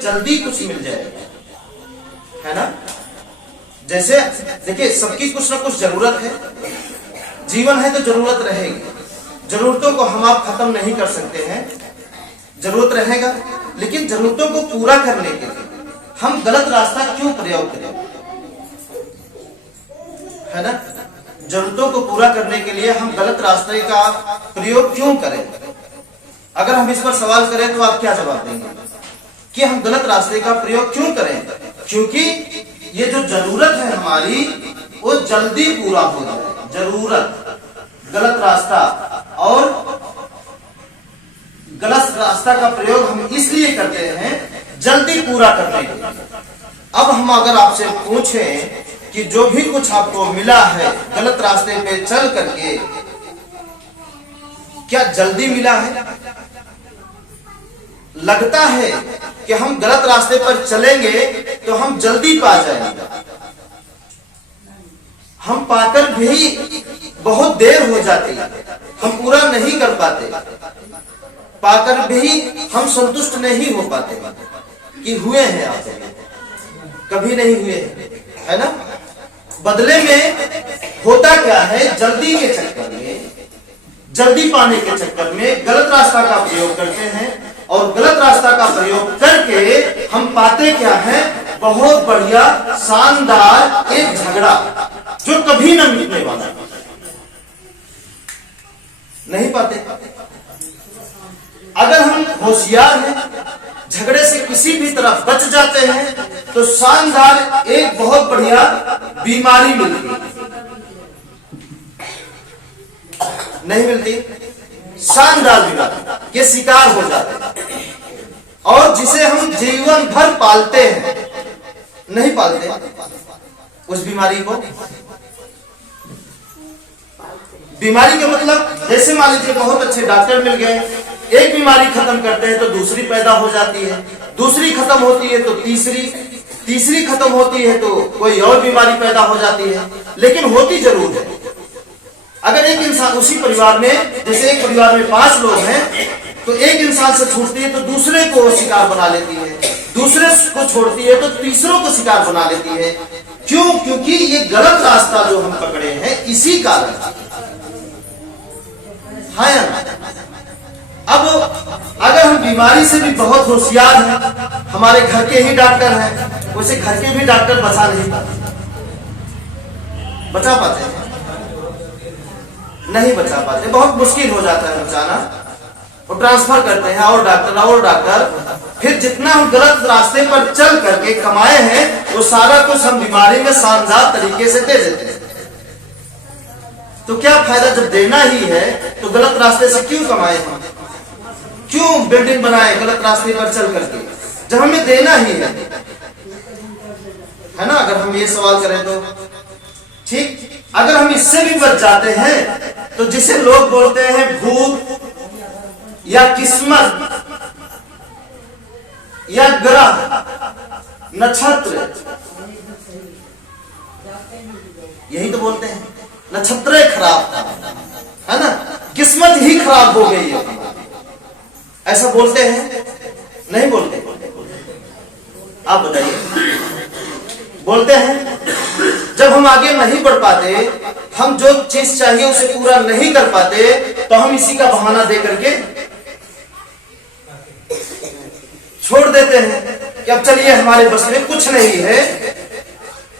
जल्दी कुछ मिल जाएगा, है ना। जैसे देखिए, सबकी कुछ ना कुछ जरूरत है, जीवन है तो जरूरत रहेगी। जरूरतों को हम आप खत्म नहीं कर सकते हैं, जरूरत रहेगा, लेकिन जरूरतों को पूरा करने के लिए हम गलत रास्ता क्यों प्रयोग करें, है ना। जरूरतों को पूरा करने के लिए हम गलत रास्ते का प्रयोग क्यों करें? अगर हम इस पर सवाल करें तो आप क्या जवाब देंगे कि हम गलत रास्ते का प्रयोग क्यों करें? क्योंकि ये जो जरूरत है हमारी वो जल्दी पूरा हो जाए। जरूरत, गलत रास्ता, और गलत रास्ता का प्रयोग हम इसलिए करते हैं जल्दी पूरा करने के लिए। अब हम अगर आपसे पूछें कि जो भी कुछ आपको मिला है गलत रास्ते पे चल करके, क्या जल्दी मिला है? लगता है कि हम गलत रास्ते पर चलेंगे तो हम जल्दी पा जाएंगे, हम पाकर भी बहुत देर हो जाती है, हम पूरा नहीं कर पाते, पाकर भी हम संतुष्ट नहीं हो पाते कि हुए हैं आप, कभी नहीं हुए हैं, है ना। बदले में होता क्या है, जल्दी के चक्कर में, जल्दी पाने के चक्कर में गलत रास्ता का प्रयोग करते हैं, और गलत रास्ता का प्रयोग करके हम पाते क्या है, बहुत बढ़िया शानदार एक झगड़ा जो कभी न मिटने वाला, नहीं पाते। अगर हम होशियार हैं, झगड़े से किसी भी तरह बच जाते हैं, तो शानदार एक बहुत बढ़िया बीमारी मिलती, नहीं मिलती, शानदार बीमारी के शिकार हो जाते हैं, और जिसे हम जीवन भर पालते हैं, नहीं पालते उस बीमारी को। बीमारी का मतलब, जैसे मान लीजिए बहुत अच्छे डॉक्टर मिल गए, एक बीमारी खत्म करते हैं तो दूसरी पैदा हो जाती है, दूसरी खत्म होती है तो तीसरी, तीसरी खत्म होती है तो कोई और बीमारी पैदा हो जाती है, लेकिन होती जरूर है। अगर एक इंसान उसी परिवार में, जैसे एक परिवार में 5 लोग हैं, तो एक इंसान से छूटती है तो दूसरे को शिकार बना लेती है, दूसरे को छोड़ती है तो तीसरों को शिकार बना लेती है। क्यों? क्योंकि ये गलत रास्ता जो हम पकड़े हैं इसी कारण, हाँ या ना। अब अगर हम बीमारी से भी बहुत होशियार हैं, हमारे घर के ही डॉक्टर हैं, वैसे घर के भी डॉक्टर बचा नहीं पाते, बचा पाते हैं? नहीं बचा पाते, बहुत मुश्किल हो जाता है बचाना। वो ट्रांसफर करते हैं और डॉक्टर, फिर जितना हम गलत रास्ते पर चल करके कमाए हैं वो सारा कुछ हम बीमारी में शानदार तरीके से दे देते हैं। तो क्या फायदा, जब देना ही है तो गलत रास्ते से क्यों कमाए हम, क्यों बिल्डिंग बनाए गलत रास्ते पर चल करके, जब हमें देना ही है ना। अगर हम ये सवाल करें तो ठीक। अगर हम इससे भी बच जाते हैं तो जिसे लोग बोलते हैं भूत या किस्मत या ग्रह, नक्षत्र, यही तो बोलते हैं, नक्षत्र खराब था, है ना, किस्मत ही खराब हो गई है, ऐसा बोलते हैं? नहीं बोलते? आप बताइए, बोलते हैं? जब हम आगे नहीं बढ़ पाते, हम जो चीज चाहिए उसे पूरा नहीं कर पाते, तो हम इसी का बहाना दे करके छोड़ देते हैं कि अब चलिए हमारे बस में कुछ नहीं है,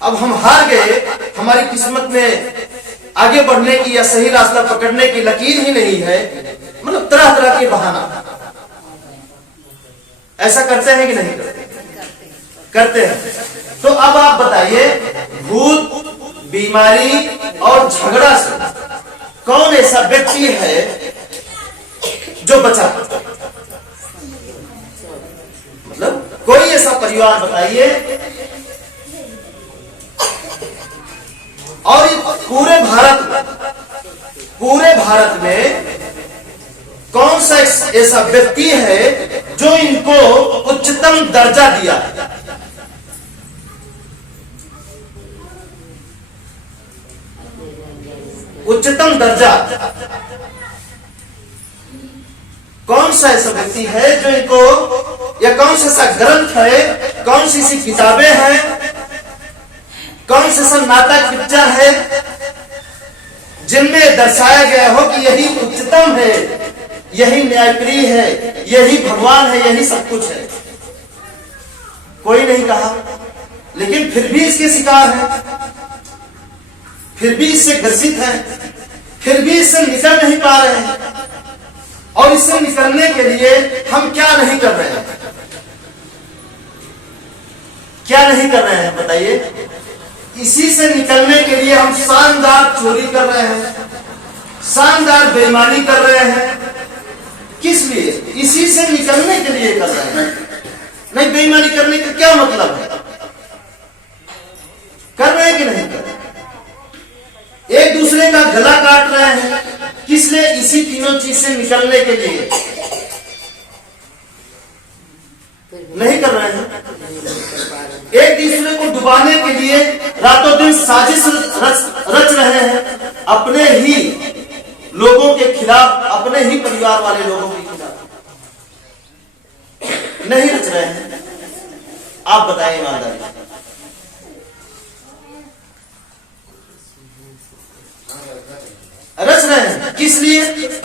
अब हम हार गए, हमारी किस्मत में आगे बढ़ने की या सही रास्ता पकड़ने की लकीर ही नहीं है, मतलब तरह तरह के बहाना। ऐसा करते हैं कि नहीं करते? करते हैं। तो अब आप बताइए, भूत, बीमारी और झगड़ा से कौन ऐसा व्यक्ति है जो बचा? मतलब कोई ऐसा परिवार बताइए, और पूरे भारत में कौन सा ऐसा व्यक्ति है जो इनको उच्चतम दर्जा दिया? उच्चतम दर्जा कौन सा ऐसा व्यक्ति है जो इनको, या कौन सा ऐसा ग्रंथ है, कौन सी ऐसी किताबें हैं, कौन सा ऐसा नाटक पिक्चर है जिनमें दर्शाया गया हो कि यही उच्चतम है, यही न्यायप्रिय है, यही भगवान है, यही सब कुछ है? कोई नहीं कहा। लेकिन फिर भी इसके शिकार है, फिर भी इससे ग्रसित है, फिर भी इससे निकल नहीं पा रहे हैं। और इससे निकलने के लिए हम क्या नहीं कर रहे हैं? क्या नहीं कर रहे हैं बताइए? इसी से निकलने के लिए हम शानदार चोरी कर रहे हैं, शानदार बेईमानी कर रहे हैं। किस लिए? इसी से निकलने के लिए कर रहे हैं। नहीं, बेईमानी करने का क्या मतलब है? कर रहे हैं कि नहीं कर रहे? एक दूसरे का गला काट रहे हैं। किस लिए? इसी तीनों चीज से निकलने के लिए। नहीं कर रहे हैं। एक दूसरे को डुबाने के लिए रातों दिन साजिश रच रहे हैं, अपने ही लोगों के खिलाफ, अपने ही परिवार वाले लोगों के खिलाफ नहीं रच रहे हैं। आप बताएं ईमानदारी, रच रहे हैं। किस लिए?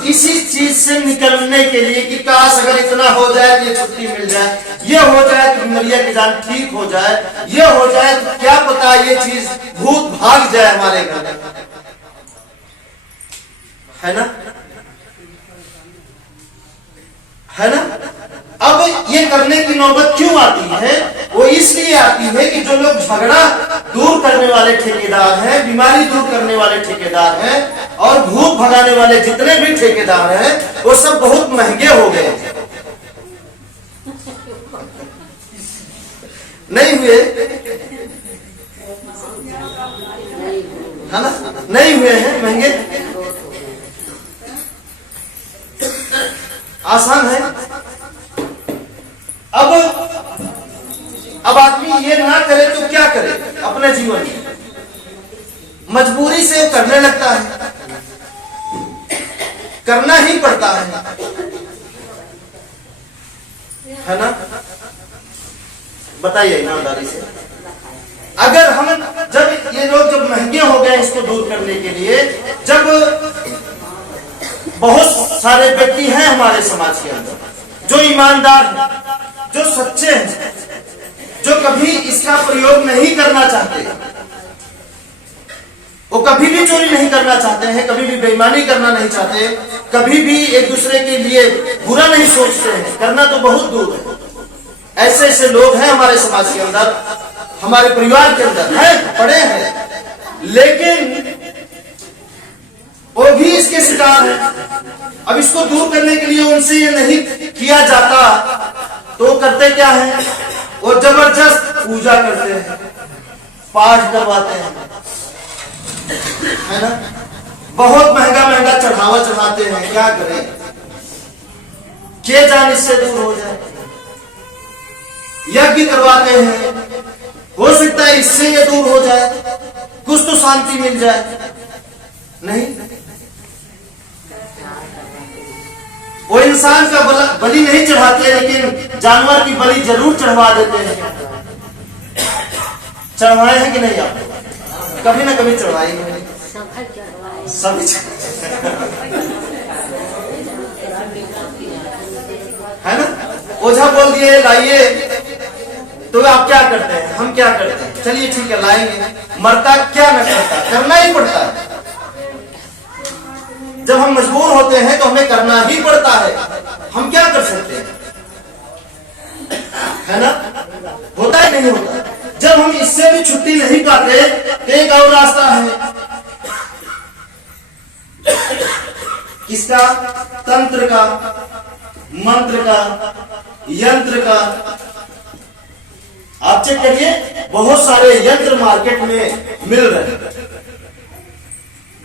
इसी चीज से निकलने के लिए कि काश अगर इतना हो जाए तो ये छुट्टी मिल जाए, ये हो जाए तो बीमारियां की जान ठीक हो जाए, ये हो जाए तो क्या पता ये चीज भूत भाग जाए हमारे घर में, है ना? है ना? अब ये करने की नौबत क्यों आती है? वो इसलिए आती है कि जो लोग झगड़ा दूर करने वाले ठेकेदार हैं, बीमारी दूर करने वाले ठेकेदार हैं, और भूख भगाने वाले जितने भी ठेकेदार हैं, वो सब बहुत महंगे हो गए। नहीं हुए? है ना? नहीं हुए हैं महंगे? आसान है। अब आदमी ये ना करे तो क्या करे? अपने जीवन में मजबूरी से करने लगता है, करना ही पड़ता है ना? बताइए ईमानदारी से, अगर हम जब ये लोग जब महंगे हो गए इसको दूर करने के लिए, जब बहुत सारे व्यक्ति हैं हमारे समाज के अंदर जो ईमानदार हैं, जो सच्चे हैं, जो कभी इसका प्रयोग नहीं करना चाहते, वो कभी भी चोरी नहीं करना चाहते हैं, कभी भी बेईमानी करना नहीं चाहते, कभी भी एक दूसरे के लिए बुरा नहीं सोचते हैं, करना तो बहुत दूर है। ऐसे ऐसे लोग हैं हमारे समाज के अंदर, हमारे परिवार के अंदर हैं, पड़े हैं, लेकिन वो भी इसके शिकार है। अब इसको दूर करने के लिए उनसे ये नहीं किया जाता तो करते क्या है? वो जबरदस्त पूजा करते हैं, पाठ करवाते हैं, है ना? बहुत महंगा महंगा चढ़ावा चढ़ाते हैं। क्या करें? के जान इससे दूर हो जाए। यज्ञ करवाते हैं, हो सकता है इससे ये दूर हो जाए, कुछ तो शांति मिल जाए। नहीं, वो इंसान का बलि नहीं चढ़ाते, लेकिन जानवर की बलि जरूर चढ़वा देते हैं। चढ़वाए हैं कि नहीं? आप कभी ना कभी चढ़वाए हैं। सभी है ना? ओझा बोल दिए लाइए, तो आप क्या करते हैं? हम क्या करते हैं? चलिए ठीक है लाएंगे। मरता क्या न करता, करना ही पड़ता है। जब हम मजबूर होते हैं तो हमें करना ही पड़ता है। हम क्या कर सकते हैं? है ना? होता ही नहीं होता। जब हम इससे भी छुट्टी नहीं पाते तो एक और रास्ता है। किसका? तंत्र का, मंत्र का, यंत्र का। आप चेक करिए, बहुत सारे यंत्र मार्केट में मिल रहे हैं।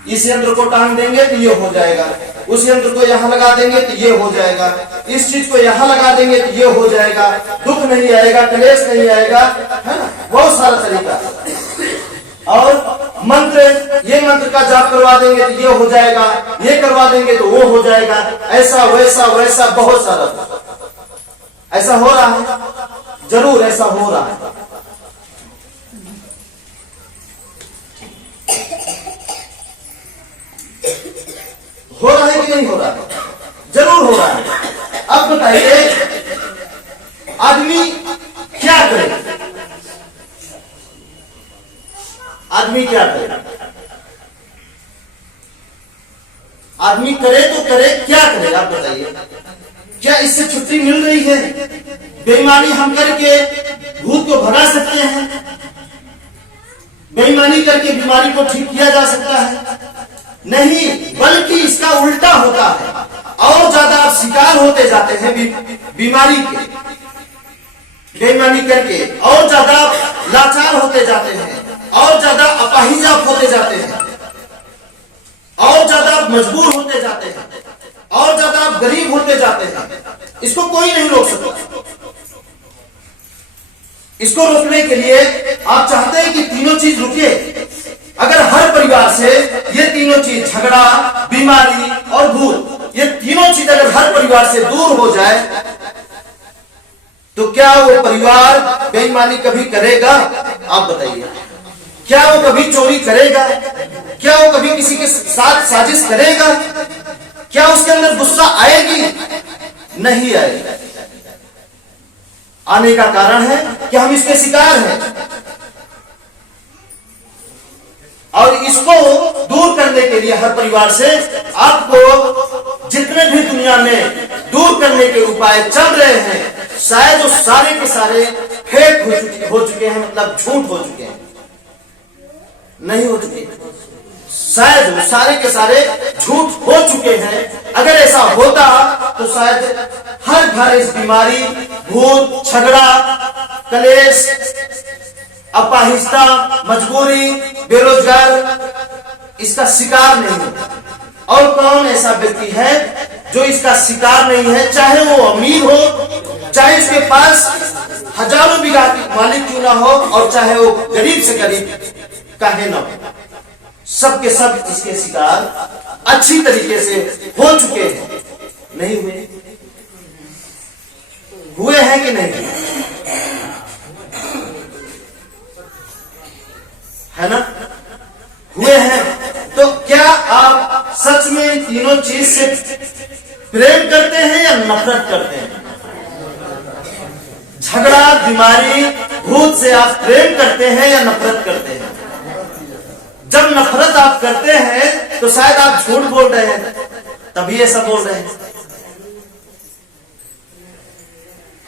इस यंत्र को टांग देंगे तो ये हो जाएगा, उस यंत्र को यहां लगा देंगे तो ये हो जाएगा, इस चीज को यहां लगा देंगे तो ये हो जाएगा, दुख नहीं आएगा, कलेश नहीं आएगा, है ना? बहुत सारा तरीका। और मंत्र, ये मंत्र का जाप करवा देंगे तो ये हो जाएगा, ये करवा देंगे तो वो हो जाएगा, ऐसा वैसा वैसा बहुत सारा। ऐसा हो रहा है, जरूर ऐसा हो रहा है। हो रहा है कि नहीं हो रहा है? जरूर हो रहा है। अब बताइए आदमी क्या करे? आदमी क्या करे? आदमी करे तो करे, क्या करे आप बताइए? क्या इससे छुट्टी मिल रही है? बेईमानी हम करके भूत को भगा सकते हैं? बेईमानी करके बीमारी को ठीक किया जा सकता है? नहीं, बल्कि इसका उल्टा होता है। और ज्यादा आप शिकार होते जाते हैं बीमारी के, बेईमानी करके और ज्यादा लाचार होते जाते हैं, और ज्यादा अपाहिज आप होते जाते हैं, और ज्यादा मजबूर होते जाते हैं, और ज्यादा आप गरीब होते जाते हैं। इसको कोई नहीं रोक सकता। इसको रोकने के लिए आप चाहते हैं कि तीनों चीज रुके। अगर हर परिवार से ये तीनों चीज, झगड़ा, बीमारी और भूत, ये तीनों चीज अगर हर परिवार से दूर हो जाए तो क्या वो परिवार बेईमानी कभी करेगा? आप बताइए। क्या वो कभी चोरी करेगा? क्या वो कभी किसी के साथ साजिश करेगा? क्या उसके अंदर गुस्सा आएगी? नहीं आएगी। आने का कारण है कि हम इसके शिकार हैं। और इसको दूर करने के लिए हर परिवार से आपको जितने भी दुनिया में दूर करने के उपाय चल रहे हैं, शायद वो सारे के सारे फेक हो चुके हैं, मतलब झूठ हो चुके हैं। नहीं हो चुके, शायद वो सारे के सारे झूठ हो चुके हैं। अगर ऐसा होता तो शायद हर घर इस बीमारी, भूत, झगड़ा, कलेश, अपाहिजता, मजबूरी, बेरोजगार इसका शिकार नहीं होता। और कौन ऐसा व्यक्ति है जो इसका शिकार नहीं है? चाहे वो अमीर हो, चाहे उसके पास हजारों बीघा की मालिक क्यों ना हो, और चाहे वो गरीब से गरीब काहे ना हो, सबके सब इसके शिकार अच्छी तरीके से हो चुके हैं। नहीं हुए? हुए हैं कि नहीं? है ना? हुए हैं। तो क्या आप सच में तीनों चीज से प्रेम करते हैं या नफरत करते हैं? झगड़ा, बीमारी, भूत से आप प्रेम करते हैं या नफरत करते हैं? जब नफरत आप करते हैं तो शायद आप झूठ बोल रहे हैं, तभी ऐसा बोल रहे हैं।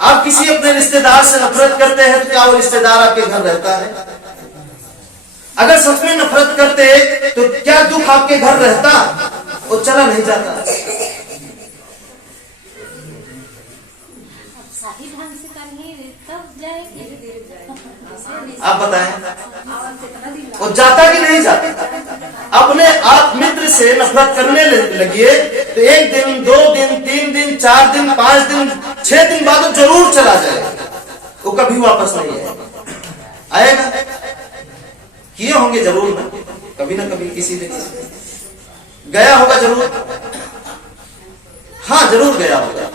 आप किसी अपने रिश्तेदार से नफरत करते हैं तो क्या वो रिश्तेदार आपके घर रहता है? अगर सच में नफरत करते तो क्या दुख आपके घर रहता? वो चला नहीं जाता। आप बताएं, वो जाता कि नहीं जाता? अपने आप मित्र से नफरत करने लगिए तो 1 दिन, 2 दिन, 3 दिन, 4 दिन, 5 दिन, 6 दिन बाद वो जरूर चला जाएगा। वो कभी वापस नहीं आएगा। किए होंगे जरूर ना, कभी ना कभी किसी दिन गया होगा जरूर। हाँ, जरूर गया होगा।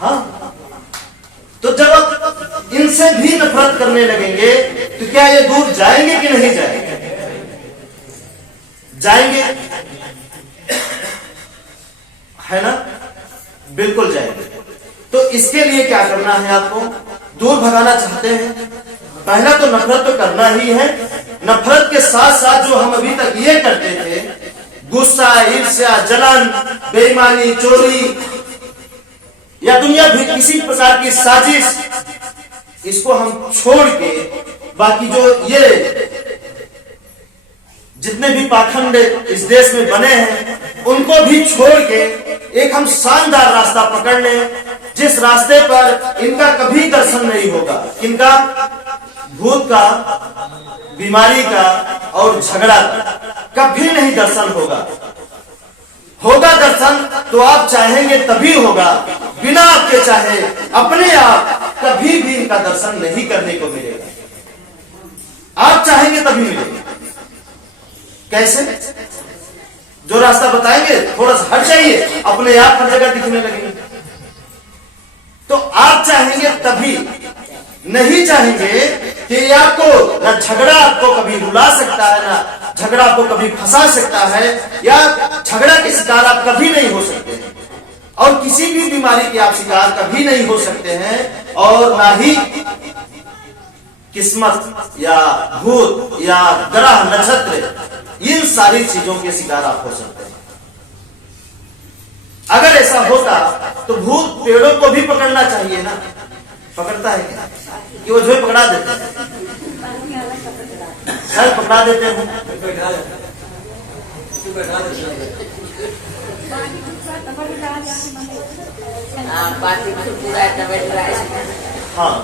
हाँ, तो जब आप इनसे भी नफरत करने लगेंगे तो क्या ये दूर जाएंगे कि नहीं जाएंगे? जाएंगे, है ना? बिल्कुल जाएंगे। तो इसके लिए क्या करना है? आपको दूर भगाना चाहते हैं, पहला तो नफरत तो करना ही है। नफरत के साथ साथ जो हम अभी तक ये करते थे, गुस्सा, ईर्ष्या, जलन, बेईमानी, चोरी या दुनिया भी किसी प्रकार की साजिश, इसको हम छोड़ के बाकी जो ये जितने भी पाखंड इस देश में बने हैं उनको भी छोड़ के एक हम शानदार रास्ता पकड़ लें, जिस रास्ते पर इनका कभी दर्शन नहीं होगा। इनका भूत का, बीमारी का और झगड़ा का कभी नहीं दर्शन होगा। होगा दर्शन तो आप चाहेंगे तभी होगा, बिना आपके चाहे अपने आप कभी भी इनका दर्शन नहीं करने को मिलेगा। आप चाहेंगे तभी मिलेगा। कैसे? जो रास्ता बताएंगे थोड़ा सा हट जाइए, अपने आप हर जगह दिखने लगेंगे। तो आप चाहेंगे तभी, नहीं चाहेंगे कि ये आपको ना झगड़ा आपको कभी रुला सकता है, ना झगड़ा आपको कभी फंसा सकता है, या झगड़ा के शिकार आप कभी नहीं हो सकते हैं, और किसी भी बीमारी के आप शिकार कभी नहीं हो सकते हैं, और ना ही किस्मत या भूत या ग्रह नक्षत्र इन सारी चीजों के शिकार आप हो सकते हैं। अगर ऐसा होता तो भूत पेड़ों को भी पकड़ना चाहिए ना, पकड़ता है क्या? कि वो जो पकड़ा देते हैं, सर पकड़ा देते हैं। हाँ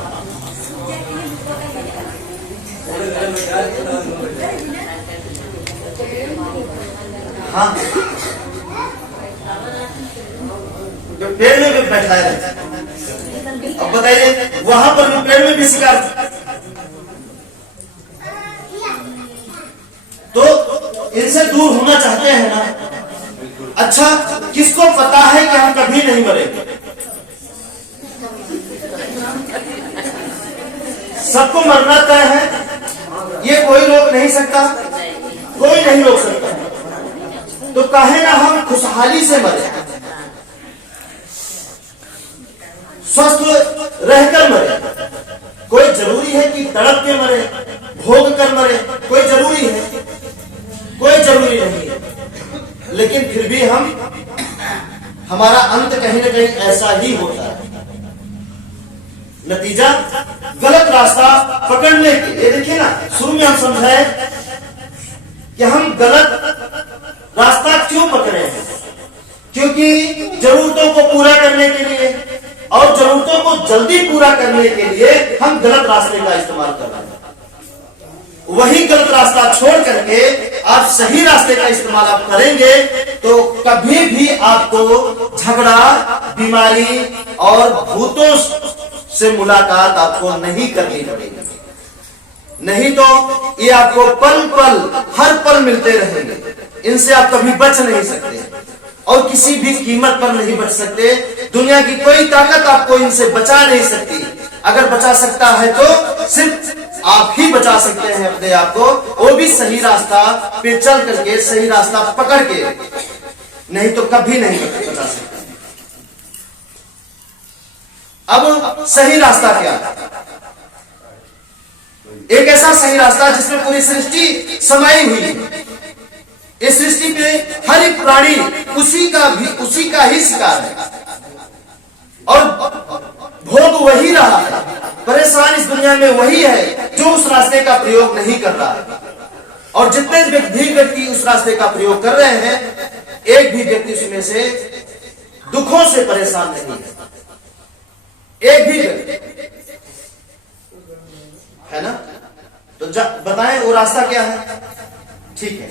हाँ, जो पेड़ में भी बैठा है। अब बताइए, वहां पर भी पेड़ में भी शिकार, तो इनसे दूर होना चाहते हैं ना। अच्छा, किसको पता है कि हम कभी नहीं मरेंगे? सबको मरना तय है, ये कोई रोक नहीं सकता, कोई नहीं रोक सकता। तो कहे ना हम खुशहाली से मरे, स्वस्थ रहकर मरे। कोई जरूरी है कि तड़प के मरे, भोग कर मरे? कोई जरूरी है? कोई जरूरी नहीं है। लेकिन फिर भी हमारा अंत कहीं ना कहीं ऐसा ही होता है। नतीजा गलत रास्ता पकड़ने के। ये देखिए ना, शुरू में हम समझाए कि हम गलत रास्ता क्यों पकड़े हैं, क्योंकि जरूरतों को पूरा करने के लिए और जरूरतों को जल्दी पूरा करने के लिए हम गलत रास्ते का इस्तेमाल कर रहे हैं। वही गलत रास्ता छोड़ करके आप सही रास्ते का इस्तेमाल आप करेंगे तो कभी भी आपको झगड़ा, बीमारी और भूतों से मुलाकात आपको नहीं करनी पड़ेगी। नहीं तो ये आपको पल पल हर पल मिलते रहेंगे, इनसे आप कभी बच नहीं सकते और किसी भी कीमत पर नहीं बच सकते। दुनिया की कोई ताकत आपको इनसे बचा नहीं सकती। अगर बचा सकता है तो सिर्फ आप ही बचा सकते हैं अपने आप को, वो भी सही रास्ता पे चल करके, सही रास्ता पकड़ के, नहीं तो कभी नहीं बचा सकते। अब सही रास्ता क्या है? एक ऐसा सही रास्ता जिसमें पूरी सृष्टि समाई हुई है। इस सृष्टि पे हर एक प्राणी उसी का ही शिकार है और भोग वही रहा है। परेशान इस दुनिया में वही है जो उस रास्ते का प्रयोग नहीं कर रहा है। और जितने भी व्यक्ति उस रास्ते का प्रयोग कर रहे हैं, एक भी व्यक्ति उसमें से दुखों से परेशान नहीं है। एक भी व्यक्ति, है ना? तो बताएं वो रास्ता क्या है? ठीक है,